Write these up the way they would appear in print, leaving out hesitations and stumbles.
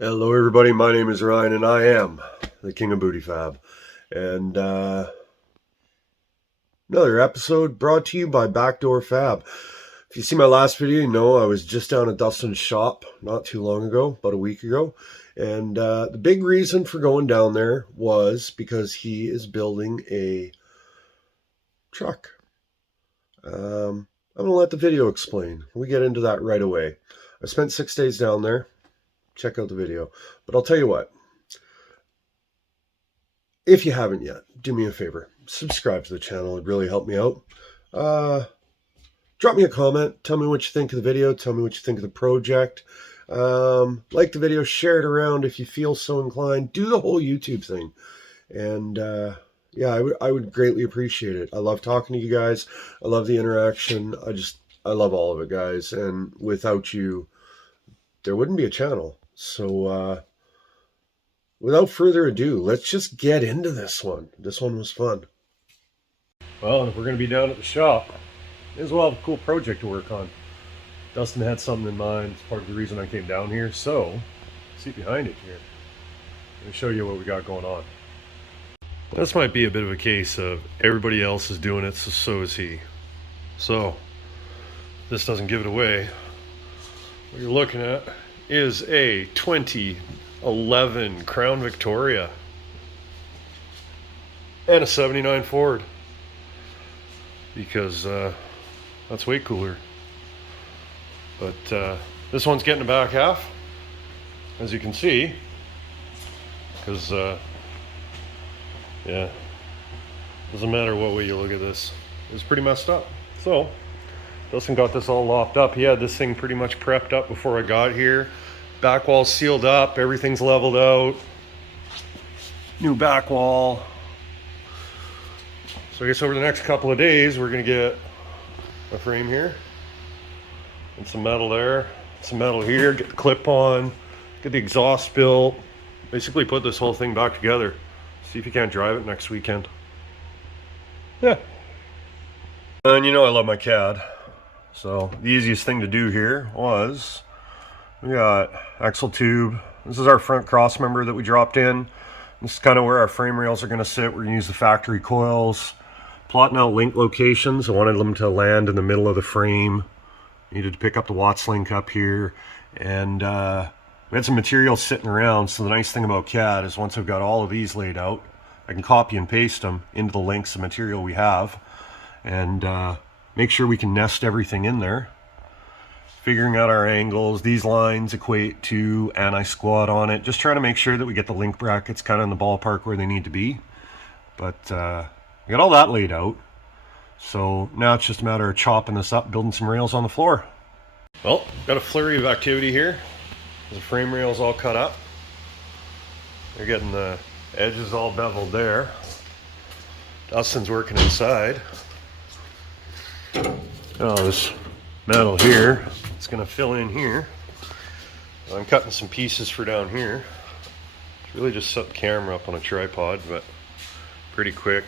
Hello everybody, my name is Ryan and I am the King of Booty Fab. And another episode brought to you by BackDoor Fab. If you see my last video, you know I was just down at Dustin's shop not too long ago, about a week ago. And the big reason for going down there was because he is building a truck. I'm going to let the video explain. We get into that right away. I spent 6 days down there. Check out the video. But I'll tell you what. If you haven't yet, do me a favor. Subscribe to the channel. It'd really help me out. Drop me a comment. Tell me what you think of the video. Tell me what you think of the project. Like the video. Share it around if you feel so inclined. Do the whole YouTube thing. And yeah, I would greatly appreciate it. I love talking to you guys. I love the interaction. I love all of it, guys. And without you, there wouldn't be a channel. So, without further ado, let's just get into this one. This one was fun. Well, if we're going to be down at the shop, may as well have a cool project to work on. Dustin had something in mind. It's part of the reason I came down here. So, see behind it here. Let me show you what we got going on. This might be a bit of a case of everybody else is doing it, so is he. So, this doesn't give it away. What you're looking at is a 2011 Crown Victoria and a 79 Ford, because that's way cooler. But this one's getting the back half, as you can see, because yeah, doesn't matter what way you look at this, it's pretty messed up. So Dustin got this all locked up. He had this thing pretty much prepped up before I got here. Back wall's sealed up, everything's leveled out. New back wall. So I guess over the next couple of days, we're gonna get a frame here and some metal there, some metal here, get the clip on, get the exhaust built, basically put this whole thing back together. See if you can't drive it next weekend. Yeah. And you know I love my CAD. So the easiest thing to do here was, we got axle tube. This is our front cross member that we dropped in. This is kind of where our frame rails are going to sit. We're going to use the factory coils. Plotting out link locations. I wanted them to land in the middle of the frame. Needed to pick up the Watts link up here. And we had some material sitting around. So the nice thing about CAD is once I've got all of these laid out, I can copy and paste them into the links of material we have. And make sure we can nest everything in there. Figuring out our angles. These lines equate to anti-squat on it. Just trying to make sure that we get the link brackets kind of in the ballpark where they need to be. But we got all that laid out. So now it's just a matter of chopping this up, building some rails on the floor. Well, got a flurry of activity here. The frame rail's all cut up. They're getting the edges all beveled there. Dustin's working inside. Oh, this metal here, it's going to fill in here. I'm cutting some pieces for down here. It's really just set the camera up on a tripod, but pretty quick.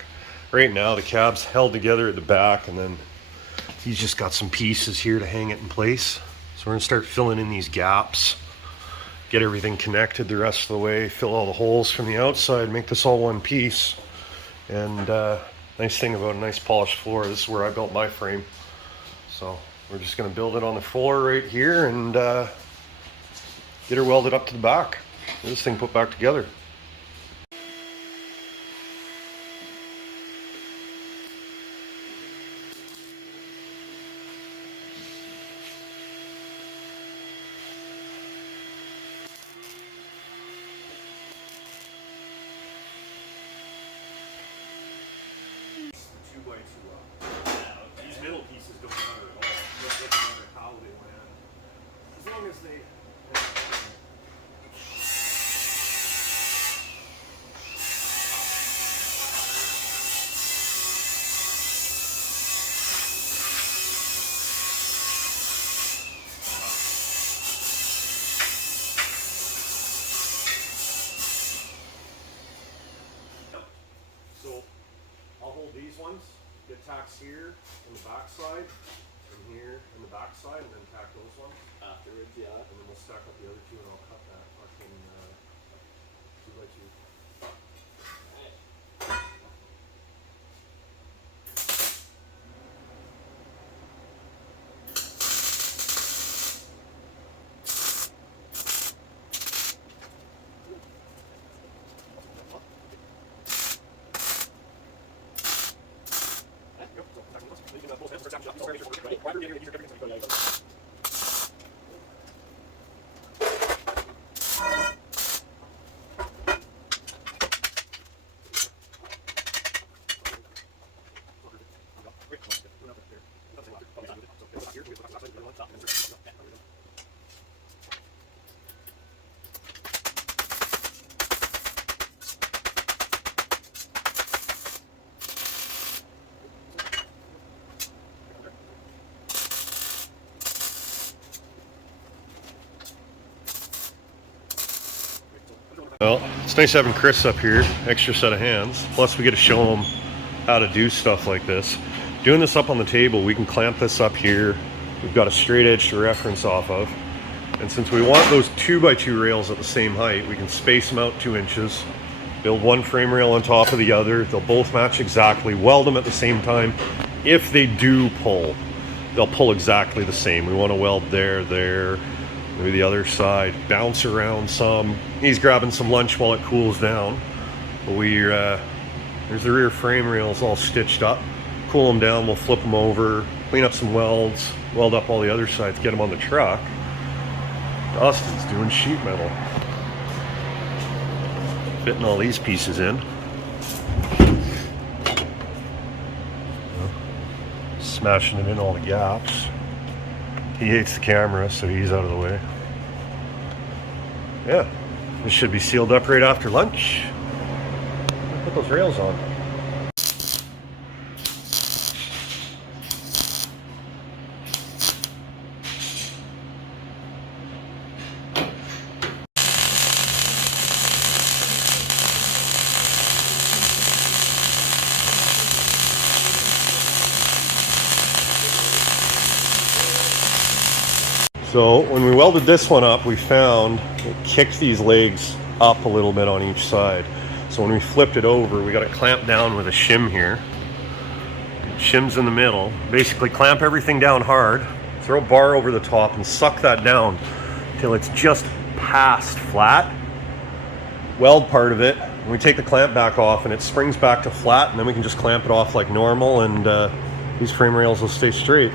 Right now the cab's held together at the back, and then he's just got some pieces here to hang it in place. So we're going to start filling in these gaps, get everything connected the rest of the way, fill all the holes from the outside, make this all one piece. And nice thing about a nice polished floor, this is where I built my frame. So we're just going to build it on the floor right here and get her welded up to the back. Get this thing put back together. These middle pieces don't matter at all. It doesn't matter how they land. As long as they... So I'll hold these ones, get tacks here on the back side, and here on the back side, and then tack those ones afterwards, yeah. and then we'll stack up the other two, and I'll cut that fucking Well, it's nice having Chris up here, extra set of hands. Plus we get to show him how to do stuff like this. Doing this up on the table, we can clamp this up here. We've got a straight edge to reference off of. And since we want those 2x2 rails at the same height, we can space them out 2 inches, build one frame rail on top of the other. They'll both match exactly, weld them at the same time. If they do pull, they'll pull exactly the same. We want to weld there, maybe the other side, bounce around some. He's grabbing some lunch while it cools down. But there's the rear frame rails all stitched up. Cool them down, we'll flip them over, clean up some welds, weld up all the other sides, get them on the truck. Dustin's doing sheet metal. Fitting all these pieces in. Smashing it in all the gaps. He hates the camera, so he's out of the way. Yeah, this should be sealed up right after lunch. Put those rails on. So when we welded this one up, we found it kicked these legs up a little bit on each side. So when we flipped it over, we got it clamped down with a shim here. Shim's in the middle. Basically clamp everything down hard, throw a bar over the top and suck that down till it's just past flat. Weld part of it, and we take the clamp back off and it springs back to flat, and then we can just clamp it off like normal, and these frame rails will stay straight.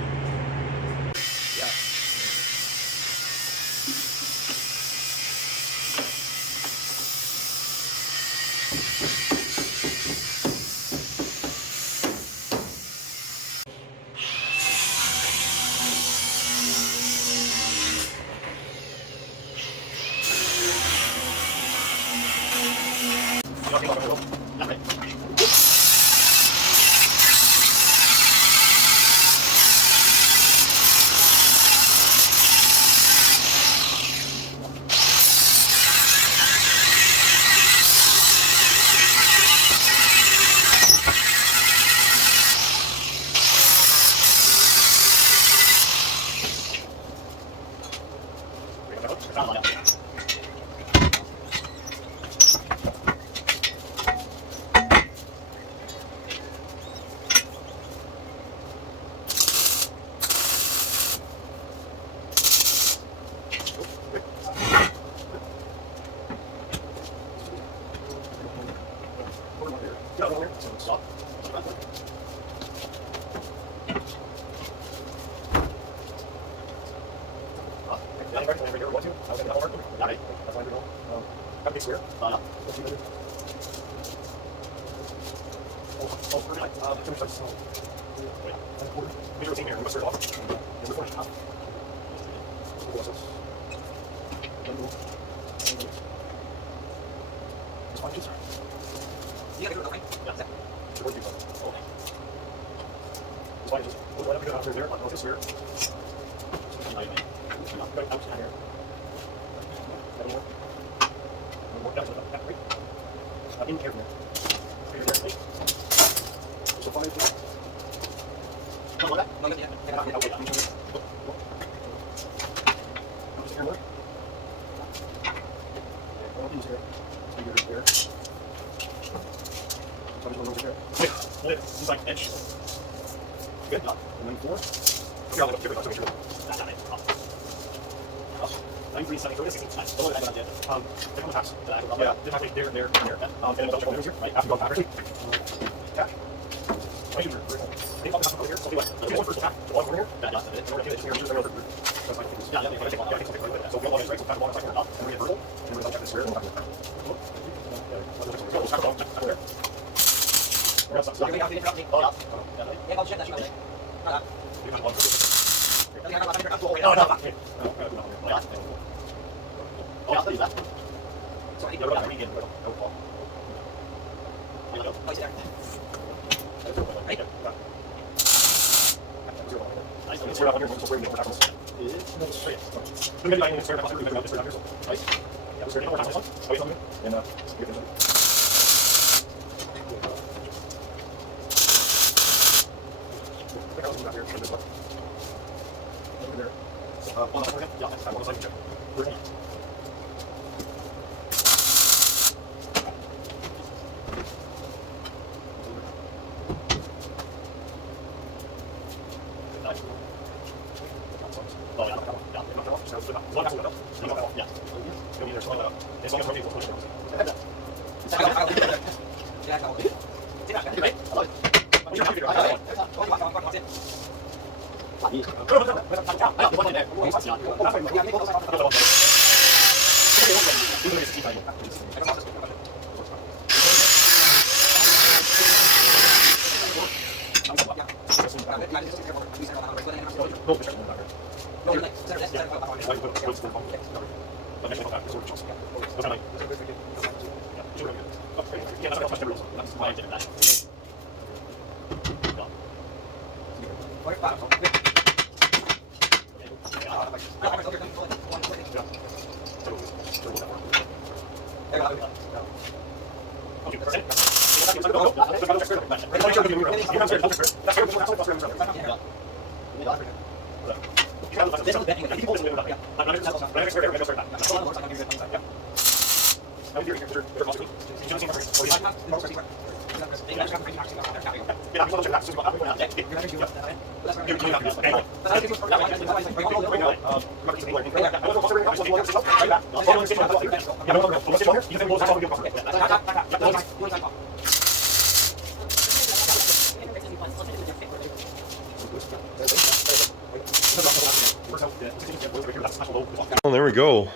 Well, there we go.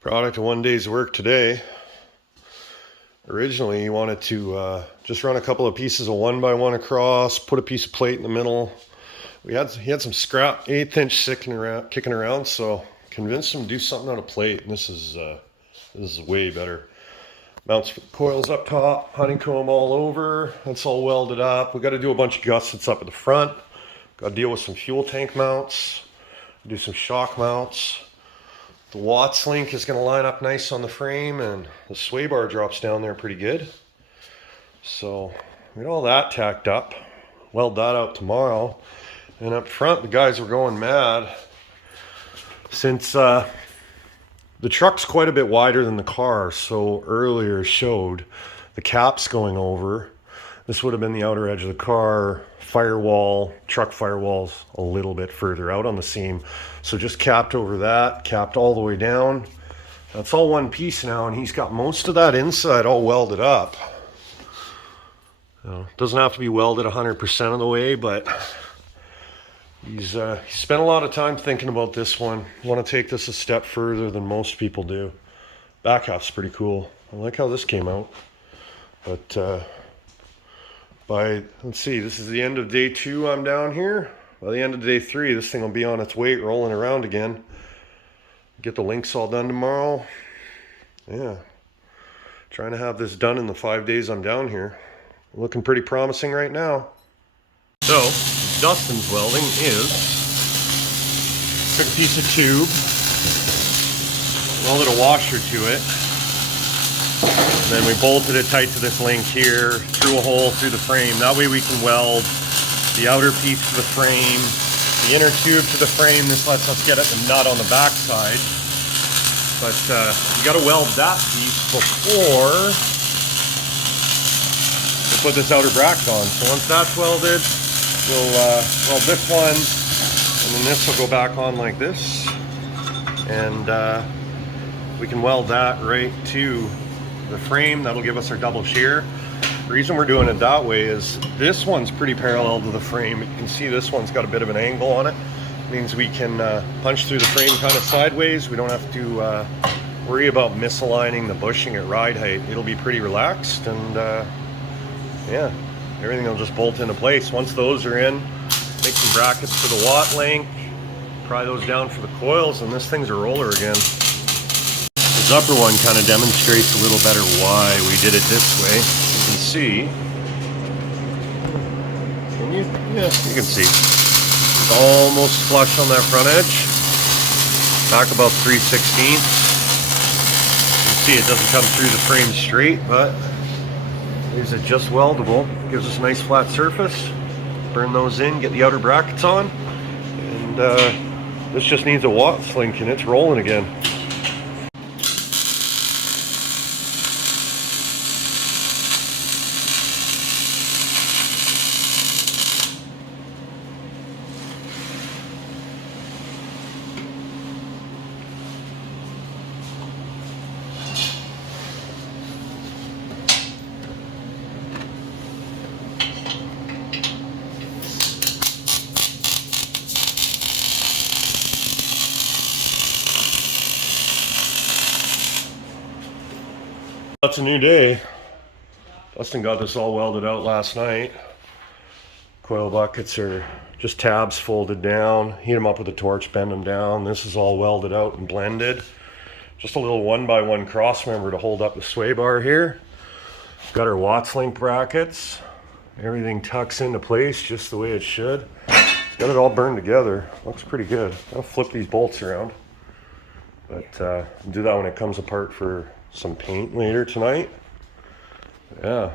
Product of 1 day's work today. Originally, you wanted to just run a couple of pieces of 1x1 across, put a piece of plate in the middle. He had some scrap 1/8 inch kicking around, so convinced him to do something on a plate. And this is way better. Mounts coils up top, honeycomb all over. That's all welded up. We got to do a bunch of gussets up at the front. Got to deal with some fuel tank mounts. Do some shock mounts. The Watts link is going to line up nice on the frame, and the sway bar drops down there pretty good. So we got all that tacked up. Weld that out tomorrow. And up front, the guys were going mad since the truck's quite a bit wider than the car. So earlier showed the caps going over. This would have been the outer edge of the car. Firewall, truck firewall's a little bit further out on the seam. So just capped over that, capped all the way down. That's all one piece now, and he's got most of that inside all welded up. Doesn't have to be welded 100% of the way, but he's spent a lot of time thinking about this one. I want to take this a step further than most people do. Back half's pretty cool. I like how this came out. But let's see, this is the end of day 2. I'm down here. By the end of day 3, this thing will be on its way, rolling around again. Get the links all done tomorrow. Yeah, trying to have this done in the 5 days I'm down here. Looking pretty promising right now. So Dustin's welding is, took a piece of tube, welded a washer to it. Then we bolted it tight to this link here, through a hole through the frame. That way we can weld the outer piece to the frame, the inner tube to the frame. This lets us get at the nut on the back side. But you got to weld that piece before we put this outer bracket on. So once that's welded, we'll weld this one, and then this will go back on like this. And we can weld that right to the frame. That'll give us our double shear. The reason we're doing it that way is this one's pretty parallel to the frame. You can see this one's got a bit of an angle on it. It means we can punch through the frame kind of sideways. We don't have to worry about misaligning the bushing at ride height. It'll be pretty relaxed, and yeah, everything will just bolt into place. Once those are in, make some brackets for the Watt link, pry those down for the coils, and this thing's a roller again. This upper one kind of demonstrates a little better why we did it this way. You can see, you can see, it's almost flush on that front edge. back about 3/16. You see it doesn't come through the frame straight, but is it just weldable? Gives us a nice flat surface. Burn those in, get the outer brackets on, and this just needs a Watts link and it's rolling again. That's a new day. Dustin got this all welded out last night. Coil buckets are just tabs folded down. Heat them up with a torch, bend them down. This is all welded out and blended. Just a little 1x1 cross member to hold up the sway bar here. Got our Watts link brackets. Everything tucks into place just the way it should. Got it all burned together. Looks pretty good. I'll flip these bolts around. But I'll do that when it comes apart for some paint later tonight. Yeah,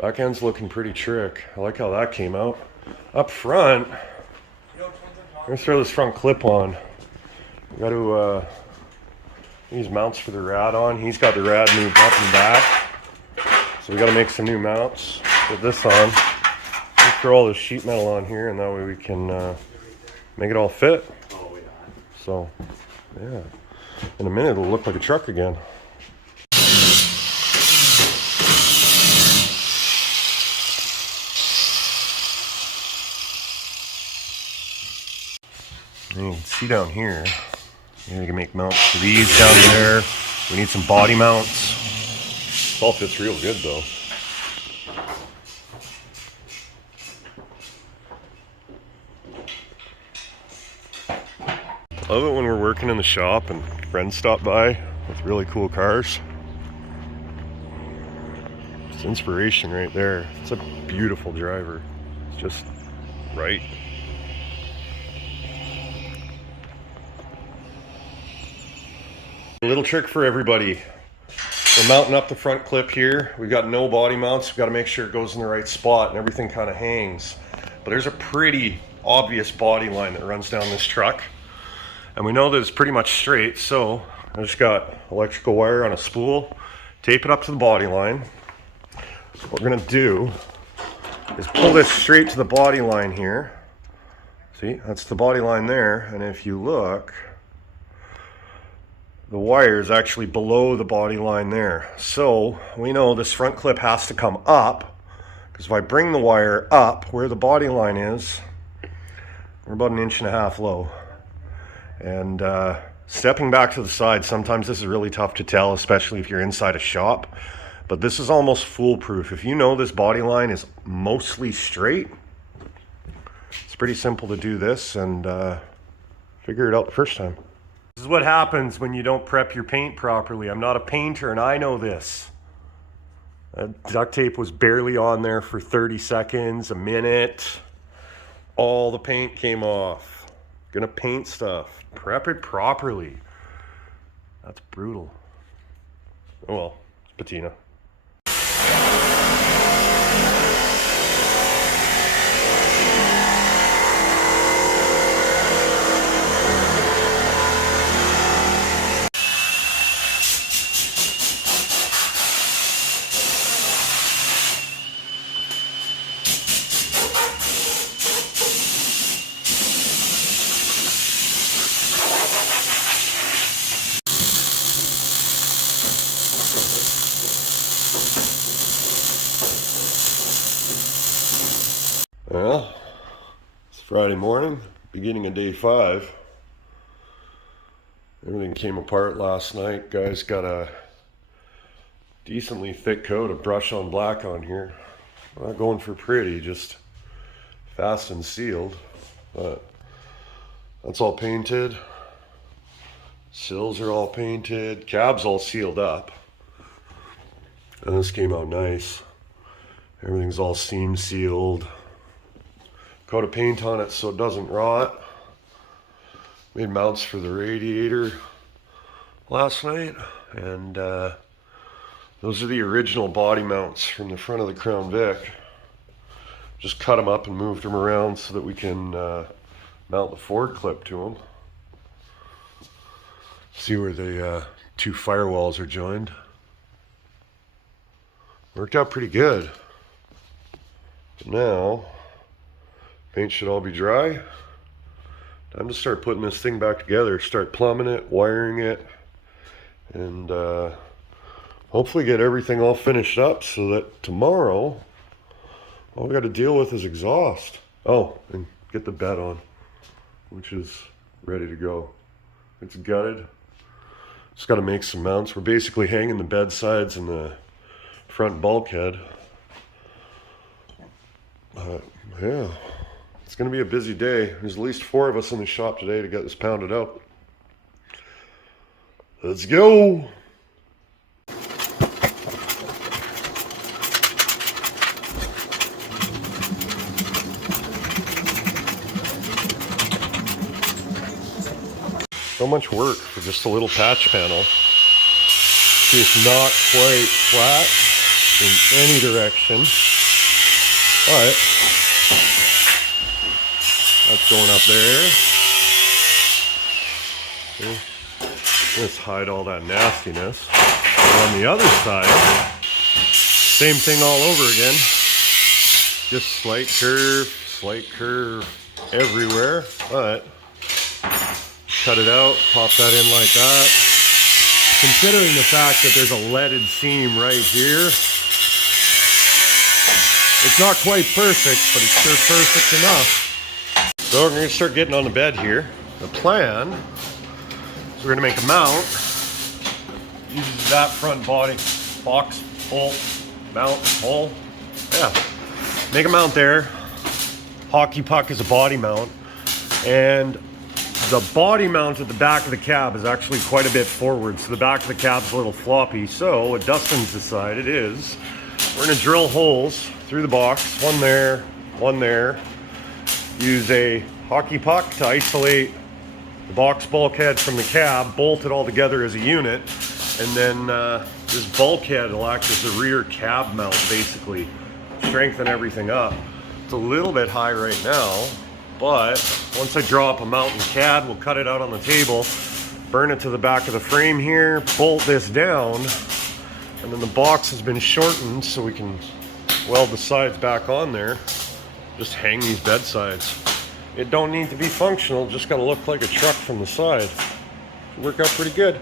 back end's looking pretty trick. I like how that came out. Up front, I'm gonna throw this front clip on. We got to these mounts for the rad on. He's got the rad moved up and back, so we got to make some new mounts. Put this on. Let's throw all this sheet metal on here, and that way we can make it all fit. So, yeah, in a minute it'll look like a truck again. And you can see down here, you can make mounts for these down there. We need some body mounts. This all fits real good though. Love it when we're working in the shop and friends stop by with really cool cars. It's inspiration right there. It's a beautiful driver. It's just right. A little trick for everybody. We're mounting up the front clip here. We've got no body mounts. We've got to make sure it goes in the right spot and everything kind of hangs. But there's a pretty obvious body line that runs down this truck. And we know that it's pretty much straight, so I just got electrical wire on a spool, tape it up to the body line. What we're gonna do is pull this straight to the body line here. See, that's the body line there, and if you look, the wire is actually below the body line there. So we know this front clip has to come up, because if I bring the wire up where the body line is, we're about 1.5 inches low. And stepping back to the side, sometimes this is really tough to tell, especially if you're inside a shop. But this is almost foolproof. If you know this body line is mostly straight, it's pretty simple to do this and figure it out the first time. This is what happens when you don't prep your paint properly. I'm not a painter and I know this. Duct tape was barely on there for 30 seconds, a minute. All the paint came off. Gonna paint stuff. Prep it properly. That's brutal. Oh well, it's patina. Well, it's Friday morning, beginning of day 5. Everything came apart last night. Guys got a decently thick coat of brush on black on here. Not going for pretty, just fast and sealed. But that's all painted. Sills are all painted. Cab's all sealed up. And this came out nice. Everything's all seam sealed. Coat of paint on it so it doesn't rot. Made mounts for the radiator last night, and those are the original body mounts from the front of the Crown Vic. Just cut them up and moved them around so that we can mount the Ford clip to them. See where the two firewalls are joined. Worked out pretty good. Now, paint should all be dry. Time to start putting this thing back together, start plumbing it, wiring it, and hopefully get everything all finished up so that tomorrow all we got to deal with is exhaust. Oh, and get the bed on, which is ready to go. It's gutted. Just got to make some mounts. We're basically hanging the bed sides and the front bulkhead. Yeah, it's going to be a busy day. There's at least 4 of us in the shop today to get this pounded out. Let's go. So much work for just a little patch panel. It's not quite flat in any direction, but that's going up there. Okay. Let's hide all that nastiness. And on the other side, same thing all over again. Just slight curve everywhere, but cut it out, pop that in like that. Considering the fact that there's a leaded seam right here, it's not quite perfect, but it's sure perfect enough. So we're going to start getting on the bed here. The plan is we're going to make a mount using that front body, box, bolt, mount, hole. Yeah, make a mount there. Hockey puck is a body mount, and the body mount at the back of the cab is actually quite a bit forward, so the back of the cab's a little floppy. So what Dustin's decided is we're going to drill holes through the box, one there, use a hockey puck to isolate the box bulkhead from the cab, bolt it all together as a unit, and then this bulkhead will act as the rear cab mount, basically strengthen everything up. It's a little bit high right now, but once I draw up a mount in CAD, we'll cut it out on the table, burn it to the back of the frame here, bolt this down, and then the box has been shortened so we can weld the sides back on there. Just hang these bed sides. It don't need to be functional, just gotta look like a truck from the side. It'll work out pretty good.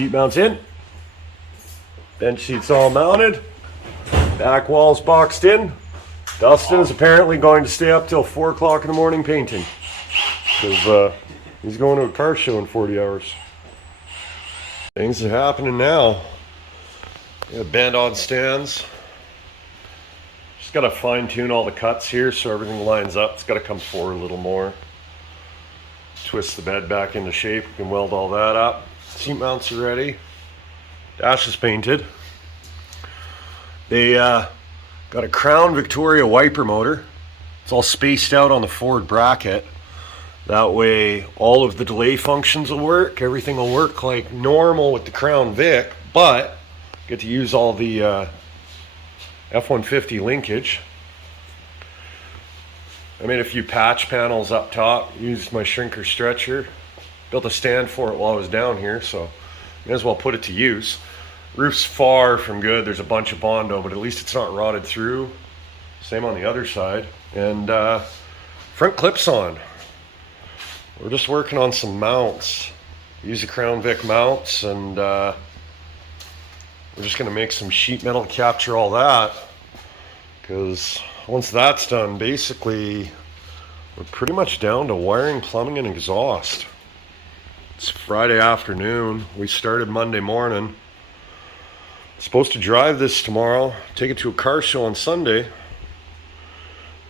Seat mounts in, bench seats all mounted, back walls boxed in. Dustin is apparently going to stay up till 4 o'clock in the morning painting, because he's going to a car show in 40 hours. Things are happening now. Bend on stands. Just got to fine tune all the cuts here so everything lines up. It's got to come forward a little more. Twist the bed back into shape. We can weld all that up. Seat mounts are ready. Dash is painted. They got a Crown Victoria wiper motor. It's all spaced out on the Ford bracket. That way all of the delay functions will work. Everything will work like normal with the Crown Vic, but get to use all the F-150 linkage. I made a few patch panels up top, used my shrinker stretcher, built a stand for it while I was down here, so may as well put it to use. Roof's far from good. There's a bunch of Bondo, but at least it's not rotted through. Same on the other side. And front clips on. We're just working on some mounts. Use the Crown Vic mounts, and we're just gonna make some sheet metal to capture all that. Because once that's done, basically, we're pretty much down to wiring, plumbing, and exhaust. It's Friday afternoon. We started Monday morning. Supposed to drive this tomorrow, take it to a car show on Sunday.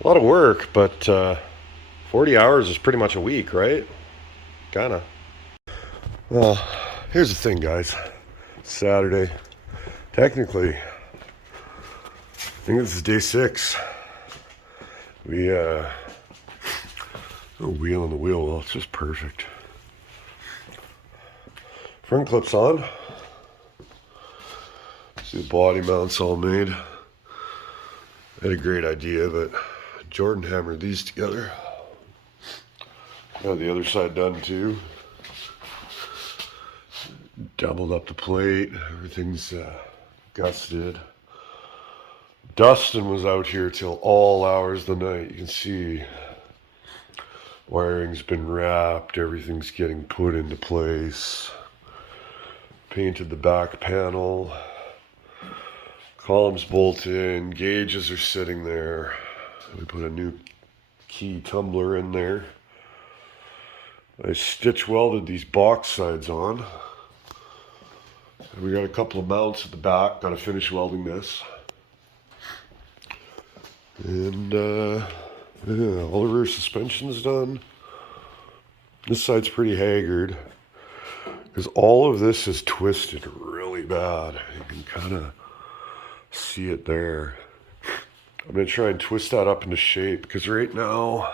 A lot of work, but 40 hours is pretty much a week, right? Kinda. Well, here's the thing, guys. Saturday. Technically, I think this is day 6. We, a wheel on the wheel, well, it's just perfect. Front clips on. See the body mounts all made. I had a great idea, but Jordan hammered these together. Got the other side done too. Doubled up the plate. Everything's gusted. Dustin was out here till all hours of the night. You can see wiring's been wrapped. Everything's getting put into place. Painted the back panel. Columns bolted in. Gauges are sitting there. We put a new key tumbler in there. I stitch welded these box sides on. And we got a couple of mounts at the back. Got to finish welding this. And yeah, all the rear suspension's done. This side's pretty haggard because all of this is twisted really bad. You can kind of see it there. I'm going to try and twist that up into shape because right now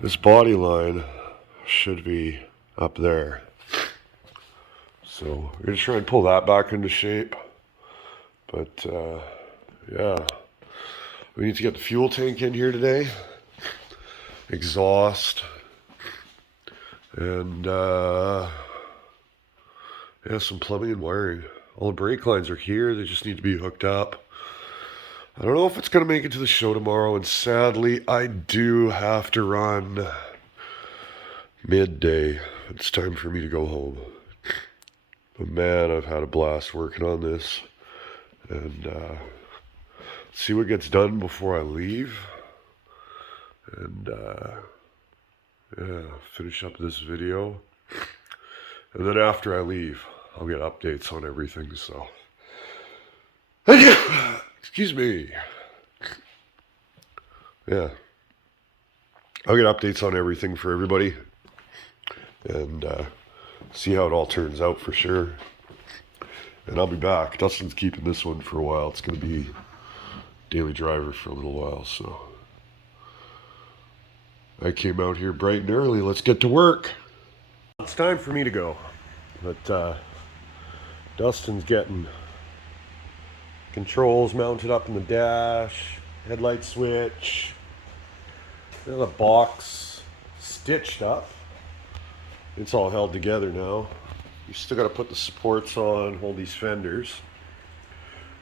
this body line should be up there. So we're going to try and pull that back into shape. But yeah, we need to get the fuel tank in here today, exhaust, and yeah, some plumbing and wiring. All the brake lines are here, they just need to be hooked up. I don't know if it's going to make it to the show tomorrow, and sadly, I do have to run midday. It's time for me to go home. But man, I've had a blast working on this, and see what gets done before I leave, and yeah, finish up this video, and then after I leave, I'll get updates on everything, so, excuse me, yeah, I'll get updates on everything for everybody, and see how it all turns out for sure, and I'll be back. Dustin's keeping this one for a while. It's going to be daily driver for a little while, so I came out here bright and early. Let's get to work. It's time for me to go, but Dustin's getting controls mounted up in the dash, headlight switch, the box stitched up. It's all held together now. You still got to put the supports on, hold these fenders.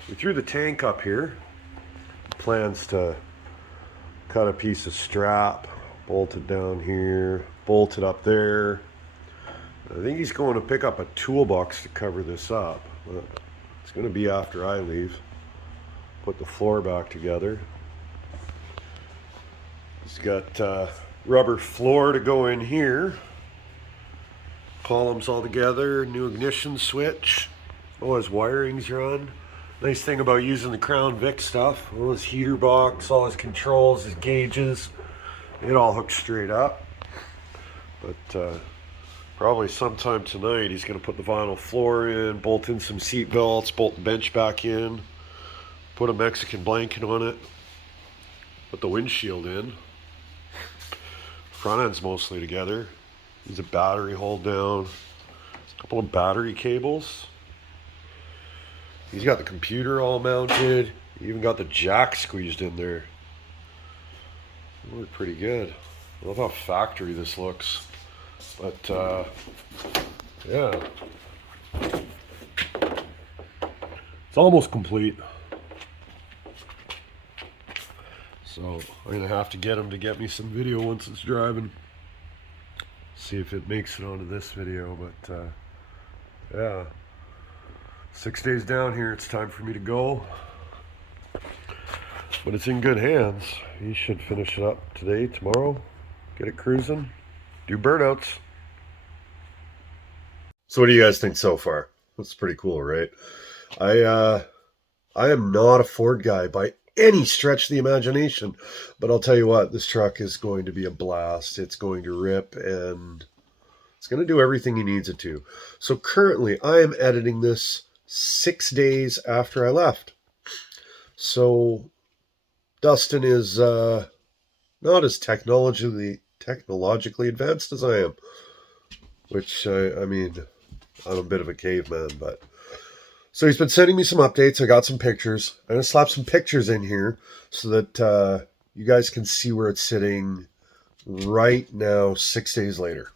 We threw the tank up here. Plans to cut a piece of strap, bolt it down here, bolt it up there. I think he's going to pick up a toolbox to cover this up. It's going to be after I leave. Put the floor back together. He's got rubber floor to go in here. Columns all together, new ignition switch. Oh, his wiring's run. Nice thing about using the Crown Vic stuff, all his heater box, all his controls, his gauges, it all hooks straight up. But probably sometime tonight he's going to put the vinyl floor in, bolt in some seat belts, bolt the bench back in, put a Mexican blanket on it, put the windshield in. Front end's mostly together. Needs a battery hold down, a couple of battery cables. He's got the computer all mounted. He even got the jack squeezed in there. Really pretty good. I love how factory this looks. But yeah, it's almost complete. So I'm gonna have to get him to get me some video once it's driving. See if it makes it onto this video, but yeah. 6 days down here, it's time for me to go. But it's in good hands. He should finish it up today, tomorrow, get it cruising, do burnouts. So what do you guys think so far? That's pretty cool, right? I am not a Ford guy by any stretch of the imagination, but I'll tell you what, this truck is going to be a blast. It's going to rip, and it's going to do everything he needs it to. So currently, I am editing this 6 days after I left. So Dustin is not as technologically advanced as I am, which I mean, I'm a bit of a caveman, but so he's been sending me some updates. I got some pictures. I'm gonna slap some pictures in here so that you guys can see where it's sitting right now, 6 days later.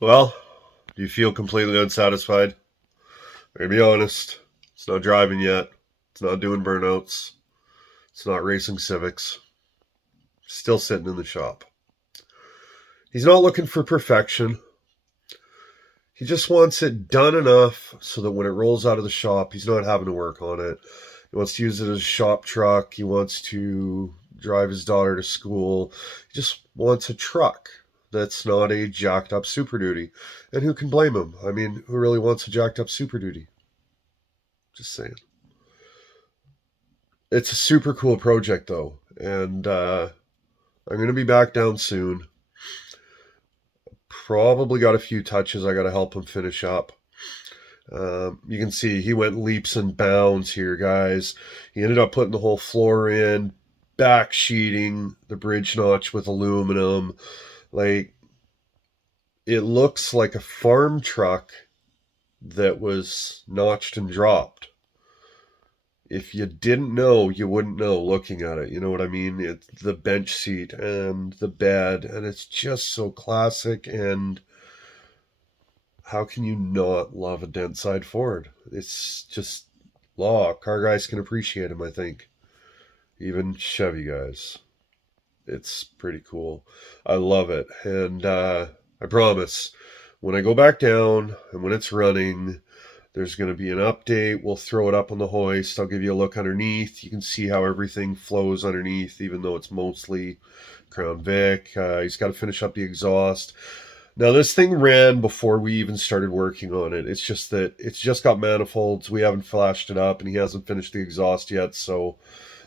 Well, do you feel completely unsatisfied? I'm gonna be honest. It's not driving yet. It's not doing burnouts. It's not racing Civics. Still sitting in the shop. He's not looking for perfection. He just wants it done enough so that when it rolls out of the shop, he's not having to work on it. He wants to use it as a shop truck. He wants to drive his daughter to school. He just wants a truck that's not a jacked up Super Duty. And who can blame him? I mean, who really wants a jacked up Super Duty? Just saying. It's a super cool project, though. And I'm going to be back down soon. Probably got a few touches I got to help him finish up. You can see he went leaps and bounds here, guys. He ended up putting the whole floor in, back sheeting the bridge notch with aluminum. Like, it looks like a farm truck that was notched and dropped. If you didn't know, you wouldn't know looking at it. You know what I mean? It's the bench seat and the bed, and it's just so classic. And how can you not love a dent side Ford? It's just law. Car guys can appreciate them, I think. Even Chevy guys. It's pretty cool. I love it. And I promise, when I go back down and when it's running, there's going to be an update. We'll throw it up on the hoist. I'll give you a look underneath. You can see how everything flows underneath, even though it's mostly Crown Vic. He's got to finish up the exhaust. Now, this thing ran before we even started working on it. It's just that it's just got manifolds. We haven't flashed it up, and he hasn't finished the exhaust yet, so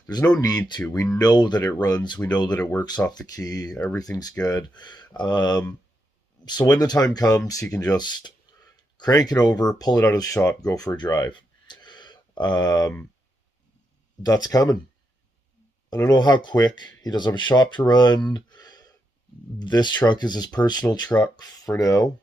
there's no need to. We know that it runs. We know that it works off the key. Everything's good. So when the time comes, he can just crank it over, pull it out of the shop, go for a drive. Um, that's coming. I don't know how quick. He doesn't have a shop to run. This truck is his personal truck for now.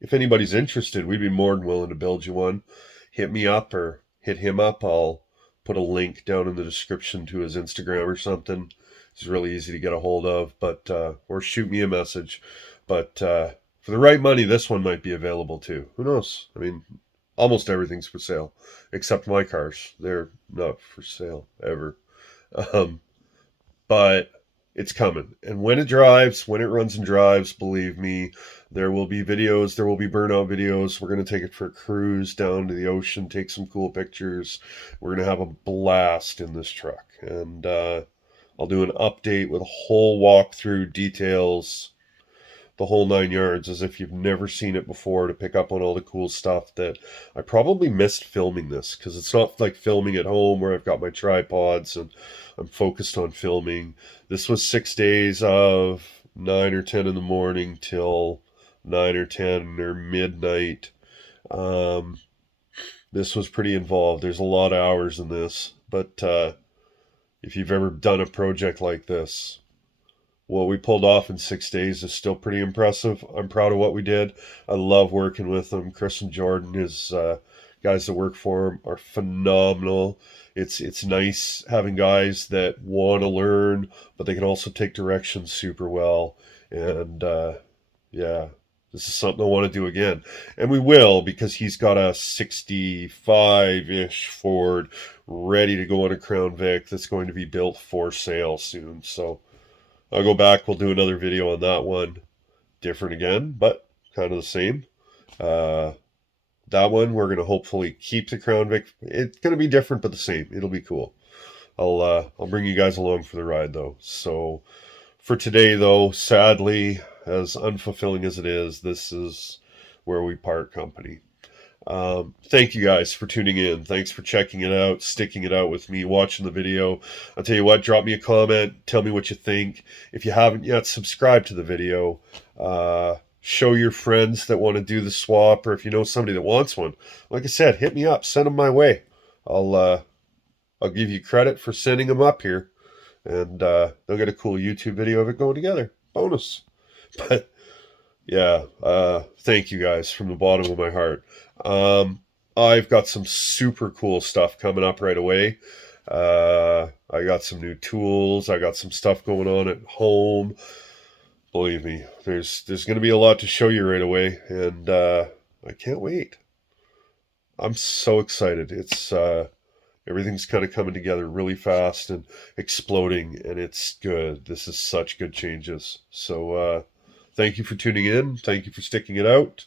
If anybody's interested, we'd be more than willing to build you one. Hit me up or hit him up. I'll put a link down in the description to his Instagram or something. It's really easy to get a hold of, but or shoot me a message. But for the right money, this one might be available too. Who knows? I mean, almost everything's for sale, except my cars. They're not for sale ever. Um, but it's coming. And when it drives, when it runs and drives, believe me, there will be videos, there will be burnout videos. We're going to take it for a cruise down to the ocean, take some cool pictures. We're going to have a blast in this truck. And I'll do an update with a whole walkthrough, details, the whole 9 yards, as if you've never seen it before, to pick up on all the cool stuff that I probably missed filming this, because it's not like filming at home where I've got my tripods and I'm focused on filming. This was 6 days of 9 or 10 in the morning till 9 or 10 or midnight. This was pretty involved. There's a lot of hours in this, but if you've ever done a project like this, what we pulled off in 6 days is still pretty impressive. I'm proud of what we did. I love working with them. Chris and Jordan, his guys that work for him, are phenomenal. It's nice having guys that want to learn, but they can also take direction super well. And yeah, this is something I want to do again. And we will, because he's got a 65-ish Ford ready to go on a Crown Vic that's going to be built for sale soon. So I'll go back, we'll do another video on that one. Different again, but kind of the same. That one, we're going to hopefully keep the Crown Vic. It's going to be different, but the same. It'll be cool. I'll bring you guys along for the ride, though. So for today, though, sadly, as unfulfilling as it is, this is where we part company. Thank you guys for tuning in. Thanks for checking it out, sticking it out with me, watching the video. I'll tell you what, drop me a comment, tell me what you think. If you haven't yet, subscribe to the video. Show your friends that want to do the swap, or if you know somebody that wants one, like I said, hit me up, send them my way. I'll give you credit for sending them up here, and they'll get a cool YouTube video of it going together. Bonus. But yeah, thank you guys from the bottom of my heart. I've got some super cool stuff coming up right away. I got some new tools. I got some stuff going on at home. Believe me, there's going to be a lot to show you right away, and I can't wait. I'm so excited. It's everything's kind of coming together really fast and exploding, and it's good. This is such good changes. So thank you for tuning in. Thank you for sticking it out.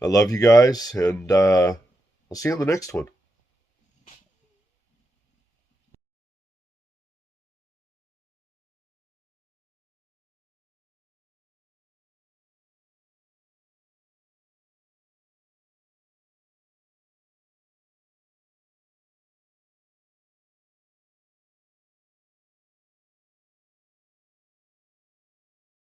I love you guys, and I'll see you on the next one.